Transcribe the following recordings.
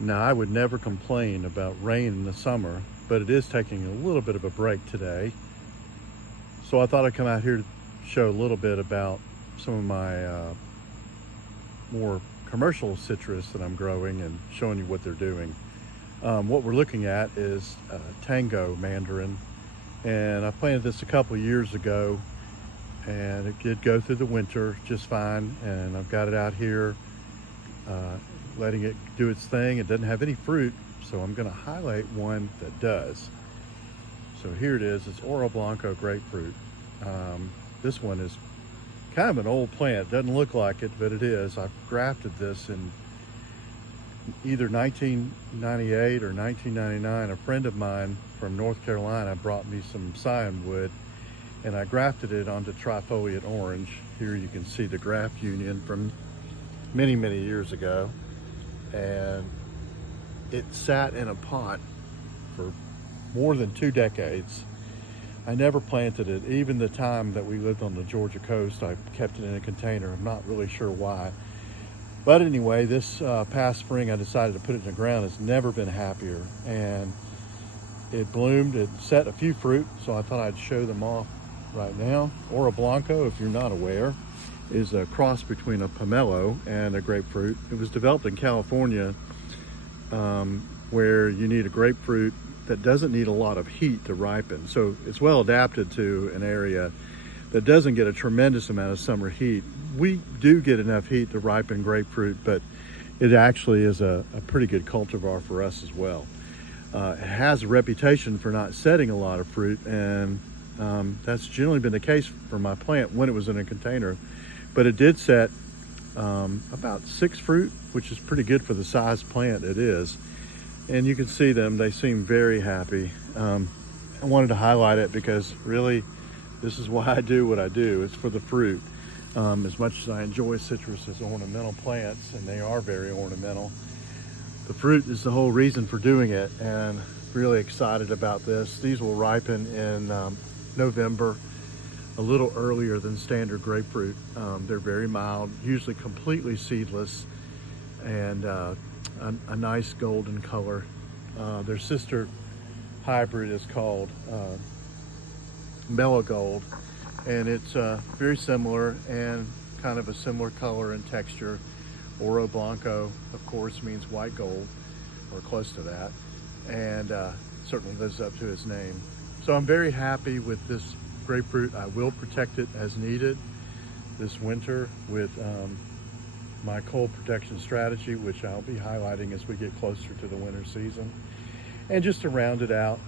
Now, I would never complain about rain in the summer, but it is taking a little bit of a break today. So I thought I'd come out here to show a little bit about some of my more commercial citrus that I'm growing and showing you what they're doing. What we're looking at is Tango Mandarin, and I planted this a couple of years ago, and it did go through the winter just fine, and I've got it out here letting it do its thing. It doesn't have any fruit, so I'm going to highlight one that does. So here it is. It's Oro Blanco Grapefruit. This one is kind of an old plant. Doesn't look like it, but it is. I grafted this in either 1998 or 1999. A friend of mine from North Carolina brought me some scion wood, and I grafted it onto trifoliate orange. Here you can see the graft union from many, many years ago. And it sat in a pot for more than 2 decades. I never planted it. Even the time that we lived on the Georgia coast, I kept it in a container. I'm not really sure why. But anyway, this past spring, I decided to put it in the ground. It's never been happier. And it bloomed, it set a few fruit, so I thought I'd show them off right now. Oro Blanco, if you're not aware, is a cross between a pomelo and a grapefruit. It was developed in California, where you need a grapefruit that doesn't need a lot of heat to ripen. So it's well adapted to an area that doesn't get a tremendous amount of summer heat. We do get enough heat to ripen grapefruit, but it actually is a pretty good cultivar for us as well. It has a reputation for not setting a lot of fruit, and that's generally been the case for my plant when it was in a container. But it did set about 6 fruit, which is pretty good for the size plant it is. And you can see them, they seem very happy. I wanted to highlight it because really, this is why I do what I do. It's for the fruit. As much as I enjoy citrus as ornamental plants, and they are very ornamental, the fruit is the whole reason for doing it, and really excited about this. These will ripen in November, a little earlier than standard grapefruit. They're very mild, usually completely seedless, and a nice golden color. Their sister hybrid is called Mellow Gold, and it's very similar and kind of a similar color and texture. Oro Blanco, of course, means white gold, or close to that, and certainly lives up to his name. So I'm very happy with this grapefruit. I will protect it as needed this winter with my cold protection strategy, which I'll be highlighting as we get closer to the winter season. And just to round it out,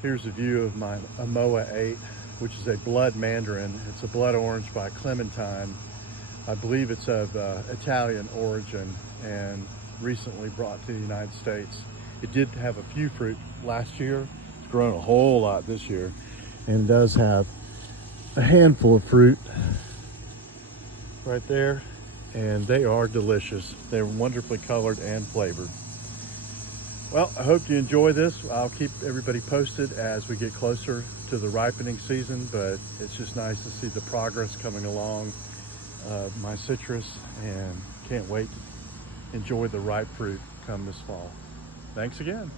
here's a view of my Amoa 8, which is a blood mandarin. It's a blood orange by Clementine. I believe it's of Italian origin and recently brought to the United States. It did have a few fruit last year. It's grown a whole lot this year, and it does have a handful of fruit right there, and they are delicious. They're wonderfully colored and flavored. Well, I hope you enjoy this. I'll keep everybody posted as we get closer to the ripening season, but it's just nice to see the progress coming along of my citrus, and can't wait to enjoy the ripe fruit come this fall. Thanks again.